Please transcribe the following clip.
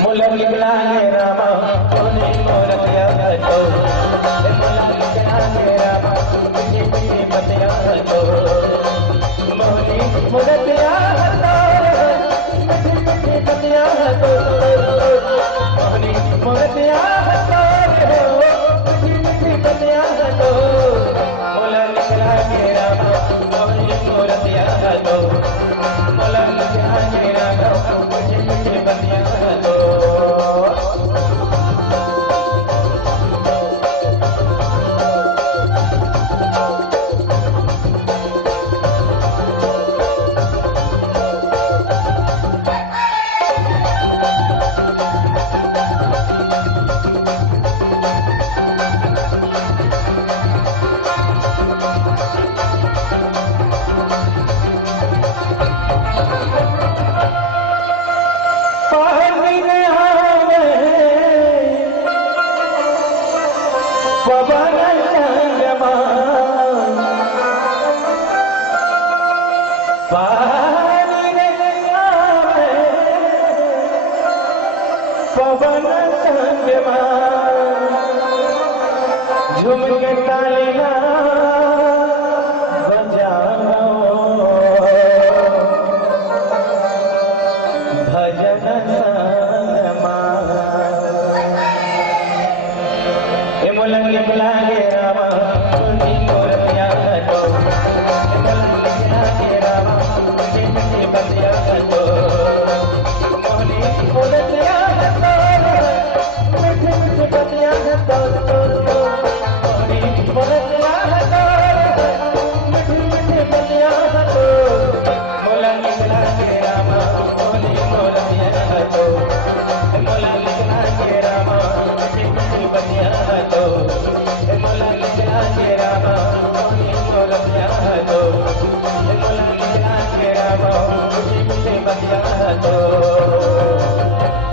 मुला निकला ये रामा कोने मोरतिया तो मुला निकला ये रामा कुछ कुछ बतिया तो मोहनी मोरतिया तो कुछ कुछ बतिया तो मोहनी मोरतिया तो कुछ कुछ बतिया तो मुला निकला ये रामा कोने मोरतिया तो मुला निकला ये रामा कुछ कुछ बतिया तो झूम के तालियां बजाओ भजन ये मुलंग बुला के रामा सुनी मोरतिया तो मुलंग बुला के रामा सुनी मुझे बतिया तो मोहनी मोरतिया तो मुझे मुझे बतिया तो तो